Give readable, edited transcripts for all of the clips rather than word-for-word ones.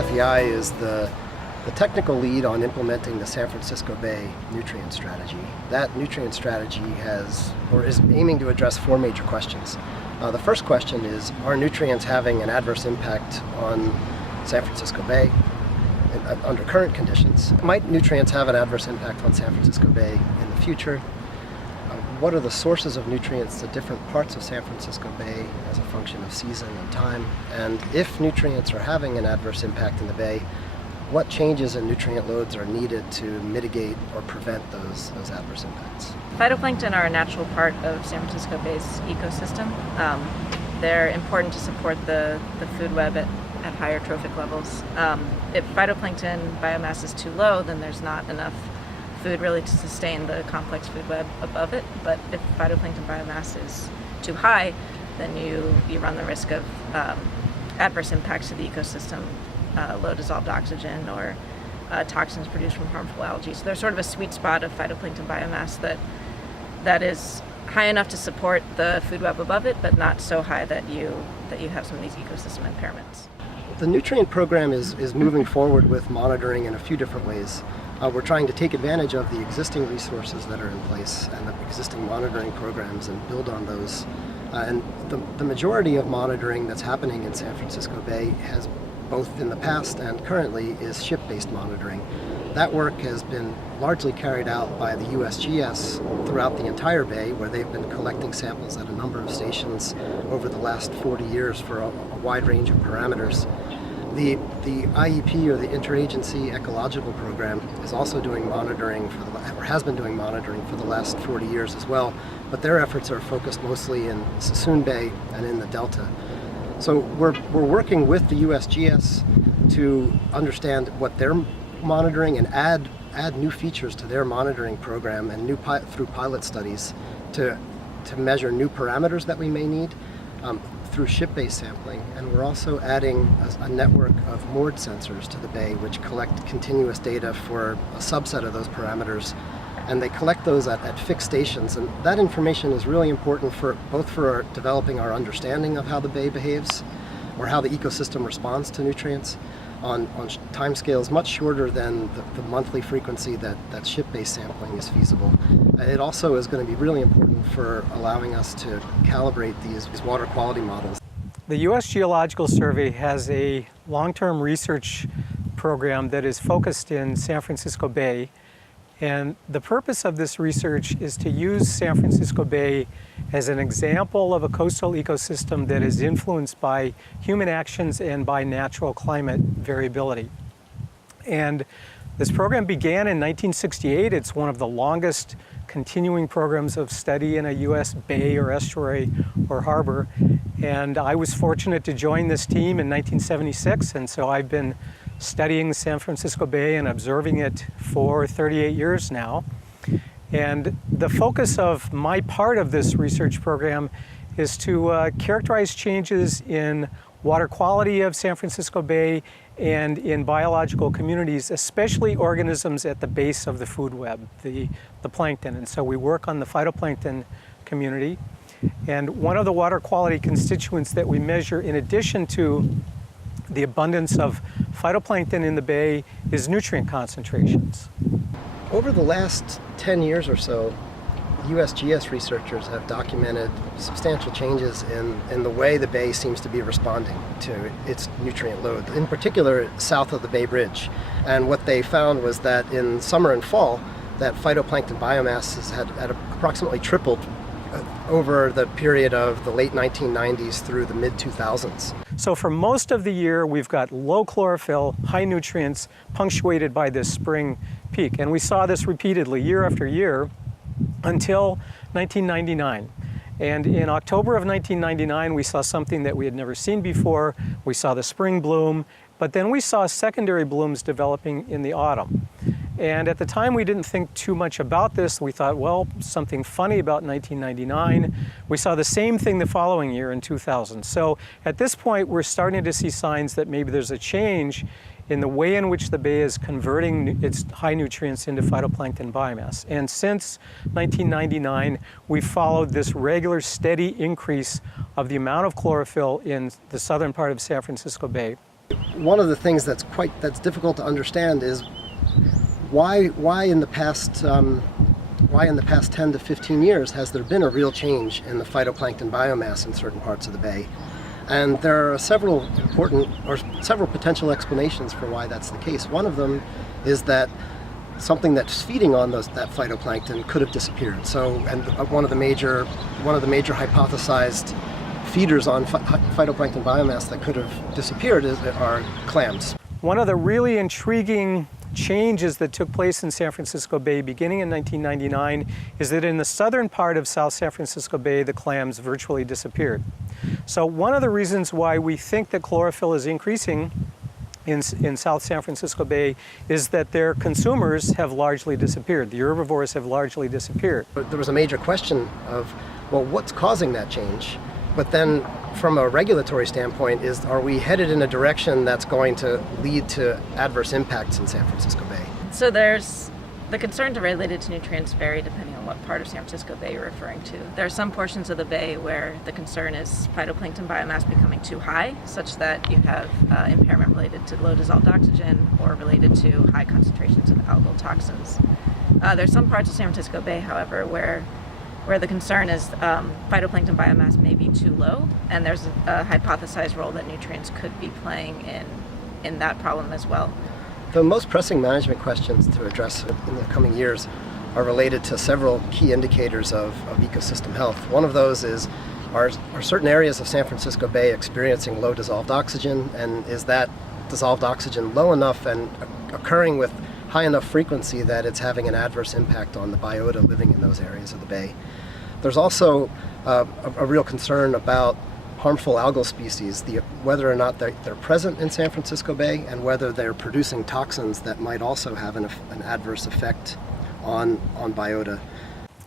USFEI is the technical lead on implementing the San Francisco Bay nutrient strategy. That nutrient strategy is aiming to address four major questions. The first question is, are nutrients having an adverse impact on San Francisco Bay under current conditions? Might nutrients have an adverse impact on San Francisco Bay in the future? What are the sources of nutrients to different parts of San Francisco Bay as a function of season and time? And if nutrients are having an adverse impact in the bay, what changes in nutrient loads are needed to mitigate or prevent those adverse impacts? Phytoplankton are a natural part of San Francisco Bay's ecosystem. They're important to support the food web at higher trophic levels. If phytoplankton biomass is too low, then there's not enough food really to sustain the complex food web above it. But if phytoplankton biomass is too high, then you run the risk of adverse impacts to the ecosystem, low dissolved oxygen or toxins produced from harmful algae. So there's sort of a sweet spot of phytoplankton biomass that is high enough to support the food web above it, but not so high that you have some of these ecosystem impairments. The nutrient program is moving forward with monitoring in a few different ways. We're trying to take advantage of the existing resources that are in place and the existing monitoring programs and build on those. And the majority of monitoring that's happening in San Francisco Bay has, both in the past and currently, is ship-based monitoring. That work has been largely carried out by the USGS throughout the entire bay, where they've been collecting samples at a number of stations over the last 40 years for a wide range of parameters. The IEP, or the Interagency Ecological Program, is also doing monitoring has been doing monitoring for the last 40 years as well, but their efforts are focused mostly in Sassoon Bay and in the Delta. So we're working with the USGS to understand what they're monitoring and add new features to their monitoring program and through pilot studies to measure new parameters that we may need through ship-based sampling. And we're also adding a network of moored sensors to the bay, which collect continuous data for a subset of those parameters. And they collect those at fixed stations, and that information is really important both for developing our understanding of how the bay behaves or how the ecosystem responds to nutrients on timescales much shorter than the monthly frequency that ship-based sampling is feasible. It also is going to be really important for allowing us to calibrate these water quality models. The U.S. Geological Survey has a long-term research program that is focused in San Francisco Bay. And the purpose of this research is to use San Francisco Bay as an example of a coastal ecosystem that is influenced by human actions and by natural climate variability. And this program began in 1968. It's one of the longest continuing programs of study in a U.S. bay or estuary or harbor. And I was fortunate to join this team in 1976, and so I've been studying the San Francisco Bay and observing it for 38 years now. And the focus of my part of this research program is to characterize changes in water quality of San Francisco Bay and in biological communities, especially organisms at the base of the food web, the plankton. And so we work on the phytoplankton community. And one of the water quality constituents that we measure, in addition to the abundance of phytoplankton in the bay, is nutrient concentrations. Over the last 10 years or so, USGS researchers have documented substantial changes in the way the bay seems to be responding to its nutrient load, in particular south of the Bay Bridge. And what they found was that in summer and fall, that phytoplankton biomass had approximately tripled over the period of the late 1990s through the mid-2000s. So for most of the year, we've got low chlorophyll, high nutrients, punctuated by this spring peak. And we saw this repeatedly year after year until 1999. And in October of 1999, we saw something that we had never seen before. We saw the spring bloom, but then we saw secondary blooms developing in the autumn. And at the time, we didn't think too much about this. We thought, well, something funny about 1999. We saw the same thing the following year in 2000. So at this point, we're starting to see signs that maybe there's a change in the way in which the bay is converting its high nutrients into phytoplankton biomass. And since 1999, we've followed this regular, steady increase of the amount of chlorophyll in the southern part of San Francisco Bay. One of the things that's difficult to understand is why in the past 10 to 15 years has there been a real change in the phytoplankton biomass in certain parts of the bay. And there are several potential explanations for why that's the case. One of them is that something that's feeding on that phytoplankton could have disappeared. So, and one of the major hypothesized feeders on phytoplankton biomass that could have disappeared are clams. One of the really intriguing changes that took place in San Francisco Bay beginning in 1999 is that in the southern part of South San Francisco Bay, the clams virtually disappeared. So one of the reasons why we think that chlorophyll is increasing in South San Francisco Bay is that their consumers have largely disappeared. The herbivores have largely disappeared. But there was a major question of, well, what's causing that change? But then from a regulatory standpoint, are we headed in a direction that's going to lead to adverse impacts in San Francisco Bay? So there's the concerns related to nutrients vary depending on what part of San Francisco Bay you're referring to. There are some portions of the bay where the concern is phytoplankton biomass becoming too high, such that you have impairment related to low dissolved oxygen or related to high concentrations of algal toxins. There's some parts of San Francisco Bay, however, where the concern is phytoplankton biomass may be too low, and there's a hypothesized role that nutrients could be playing in that problem as well. The most pressing management questions to address in the coming years are related to several key indicators of ecosystem health. One of those is, are certain areas of San Francisco Bay experiencing low dissolved oxygen, and is that dissolved oxygen low enough and occurring with high enough frequency that it's having an adverse impact on the biota living in those areas of the bay. There's also a real concern about harmful algal species, whether or not they're present in San Francisco Bay and whether they're producing toxins that might also have an adverse effect on biota.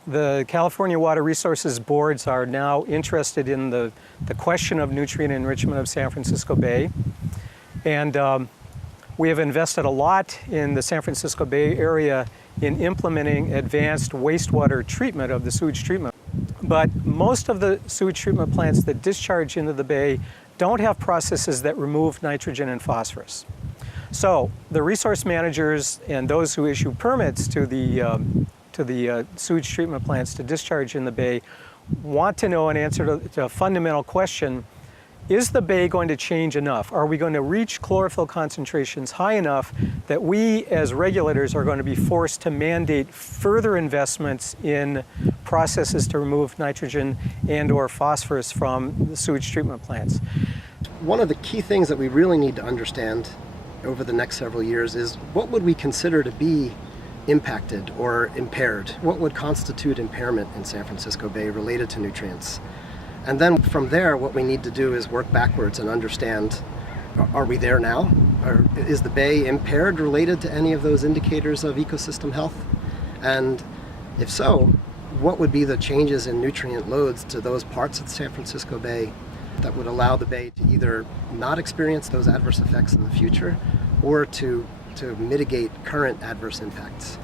The California Water Resources Boards are now interested in the question of nutrient enrichment of San Francisco Bay. And we have invested a lot in the San Francisco Bay area in implementing advanced wastewater treatment of the sewage treatment. But most of the sewage treatment plants that discharge into the bay don't have processes that remove nitrogen and phosphorus. So the resource managers and those who issue permits to the sewage treatment plants to discharge in the bay want to know an answer to a fundamental question: is the bay going to change enough? Are we going to reach chlorophyll concentrations high enough that we as regulators are going to be forced to mandate further investments in processes to remove nitrogen and or phosphorus from the sewage treatment plants? One of the key things that we really need to understand over the next several years is, what would we consider to be impacted or impaired? What would constitute impairment in San Francisco Bay related to nutrients? And then from there, what we need to do is work backwards and understand, are we there now? Or is the bay impaired related to any of those indicators of ecosystem health? And if so, what would be the changes in nutrient loads to those parts of San Francisco Bay that would allow the bay to either not experience those adverse effects in the future or to mitigate current adverse impacts?